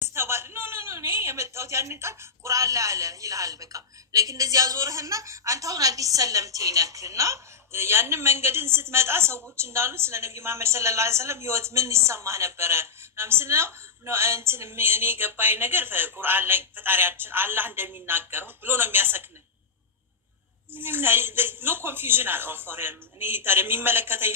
ተባል ኖ እኔ የመጣሁት ያንን ቃል ቁርአን ላይ አለ ይልሃል። በቃ ላይክ እንደዚህ ያዞርህና አንተ አሁን አዲስ ሰለምቴ ነክ እና ያንን መንገድን ስትመጣ ሰዎች እንዳሉ ስለ ነቢዩ መሐመድ ሰለላሁ ዐለይሂ ወሰለም ህይወት ምን ይሰማህ ነበረ ምስል ነው እንትን እኔ ገባኝ ነገር ቁርአን ላይ ፈጣሪያችን አላህ እንደሚናገረው ብሎ ነው የሚያሰክነን። ኖ ኮንፊውዥን አለ ፎሬን እኔ ታዲያ የሚመለከተኝ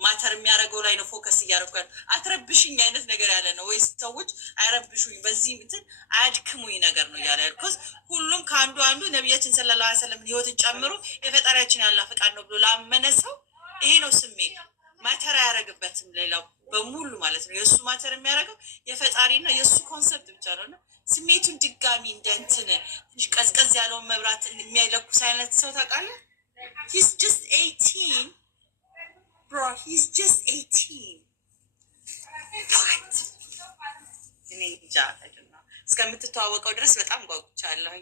ማተር የሚያደርገው ላይ ነው ፎከስ እያደረኩ ያለ አትረብሽኝ አይነት ነገር ያለ ነው ወይስ ሰዎች አይረብሹኝ በዚህ እንትን አያድክሙኝ ነገር ነው እያለ ያልኩት። ሁሉም ከአንዱ አንዱ ነቢያችን ሰለላሁ ዐለይሂ ወሰለም ህይወትን ጨምሮ የፈጣሪያችን ያላ ፈቃድ ነው ብሎ ላመነ ሰው ይሄ ነው ስሜት። ማተር አያደርግበትም ሌላው በሙሉ ማለት ነው። የእሱ ማተር የሚያደርገው የፈጣሪና የእሱ ኮንሰፕት ብቻ ነው እና ስሜቱን ድጋሚ እንደ እንትን ትንሽ ቀዝቀዝ ያለውን መብራት የሚያለኩስ አይነት ሰው ታውቃለህ? ሂስ ጀስት 18 ብሮ ሂስ ጀስት 18 እኔ እንጃ እስከምትተዋወቀው ድረስ በጣም ጓጉቻለሁ።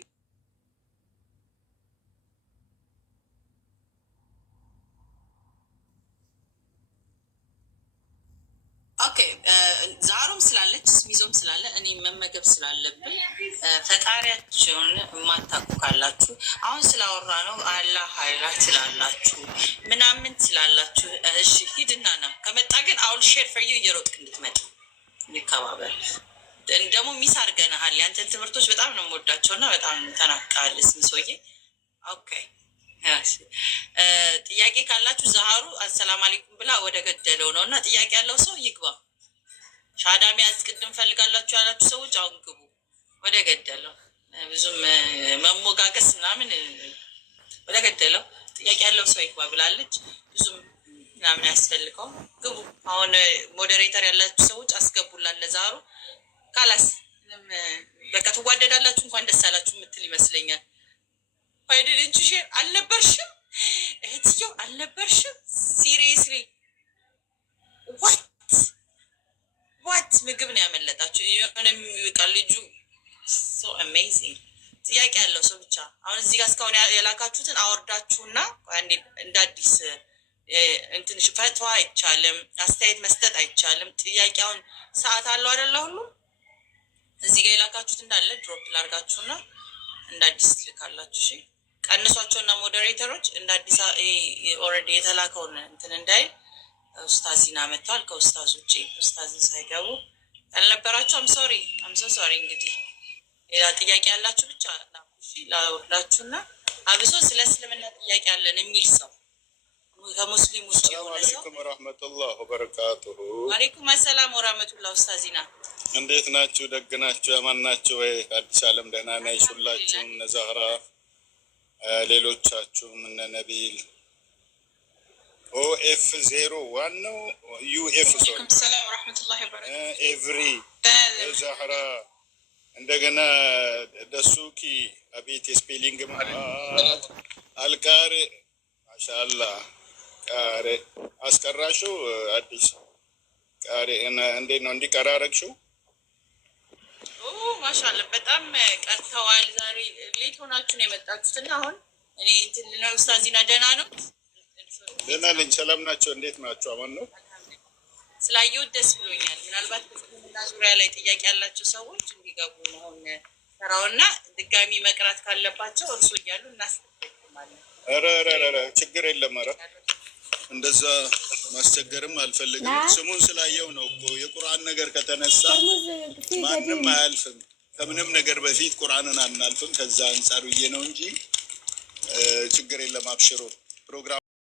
ኦኬ ዛሩም ስላለች ሚዞም ስላለ እኔ መመገብ ስላለብን ፈጣሪያቸውን የማታውቁ ካላችሁ አሁን ስላወራ ነው አላህ ሀይላ ትላላችሁ ምናምን ትላላችሁ። እሺ ሂድና ነው ከመጣ ግን አውል ሼር ፈዩ እየሮጥክ እንድትመጣ ይከባበል። ደግሞ ሚስ አድርገናሃል። ያንተን ትምህርቶች በጣም ነው የምወዳቸው እና በጣም ተናቃል ስም ሰውዬ። ኦኬ ጥያቄ ካላችሁ ዛሃሩ አሰላም አለይኩም ብላ ወደ ገደለው ነው እና ጥያቄ ያለው ሰው ይግባ። ሻዳ ሚያዝ ቅድም ፈልጋላችሁ ያላችሁ ሰዎች አሁን ግቡ ወደ ገደለው። ብዙም መሞጋገስ ምናምን ወደ ገደለው ጥያቄ ያለው ሰው ይግባ ብላለች። ብዙም ምናምን ያስፈልገው ግቡ። አሁን ሞዴሬተር ያላችሁ ሰዎች አስገቡላለ ዛሩ ካላስ በቃ ትዋደዳላችሁ። እንኳን ደስ አላችሁ የምትል ይመስለኛል። ፋይደልንቹ ሼር አልነበርሽም እህትየው አልነበርሽም። ሲሪየስሊ ዋት ምግብ ነው ያመለጣችሁ። የሆነ የሚወቃ ልጁ ሶ አሜዚንግ። ጥያቄ ያለው ሰው ብቻ አሁን እዚህ ጋር እስካሁን የላካችሁትን አወርዳችሁና እንደ አዲስ እንትንሽ ፈትዋ አይቻልም፣ አስተያየት መስጠት አይቻልም። ጥያቄ አሁን ሰዓት አለው አይደለ? ሁሉም እዚህ ጋር የላካችሁት እንዳለ ድሮፕ ላርጋችሁና እንደ አዲስ ትልካላችሁ። እሺ ቀንሷቸውና ሞዴሬተሮች እንደ አዲስ ኦልሬዲ የተላከውን እንትን እንዳይል ኡስታዚና መጥተዋል። ከኡስታዝ ውጭ ኡስታዝን ሳይገቡ ያልነበራችሁ አምሶ ሶሪ። እንግዲህ ሌላ ጥያቄ ያላችሁ ብቻ ላወርዳችሁና አብሶ ስለ እስልምና ጥያቄ ያለን የሚል ሰው ከሙስሊም ውጭ የሆነ ሰው። አለይኩም ወራህመቱላህ ወበረካቱሁ። አለይኩም አሰላም ወራህመቱላህ። ኡስታዚና እንዴት ናችሁ? ደግ ናችሁ? ያማን ናችሁ ወይ? አዲስ አለም ደህና ነሽ? ሁላችሁም እነ ዛህራ ሌሎቻችሁም እነ ነቢል ኦኤፍ 01 ነው ዩኤፍ ኤቭሪ ዛህራ እንደገና ደሱኪ አቤት ስፔሊንግ ማለት አልቃሪ ማሻአላ ቃሪ አስቀራሽው አዲስ ቃሪ እንዴት ነው እንዲቀራረግሽው? ማሻአላ በጣም ቀርተዋል። ዛሬ ሌት ሆናችሁ ነው የመጣችሁት እና አሁን እኔ እንትን ነው ኡስታዚና ደህና ነው? ደህና ነኝ። ሰላም ናቸው? እንዴት ናቸው? አማን ነው? ስላየሁት ደስ ብሎኛል። ምናልባት በእስልምና ዙሪያ ላይ ጥያቄ ያላቸው ሰዎች እንዲገቡ ነው አሁን ተራውና ድጋሚ መቅራት ካለባቸው እርሱ እያሉ እናስቀጥላለን። ኧረ ችግር የለም። ኧረ እንደዛ ማስቸገርም አልፈልግም። ስሙን ስላየው ነው እኮ የቁርአን ነገር ከተነሳ ማንም አያልፍም። ከምንም ነገር በፊት ቁርአንን አናልፍም። ከዛ አንጻር ብዬ ነው እንጂ ችግር የለም። አብሽሮ ፕሮግራም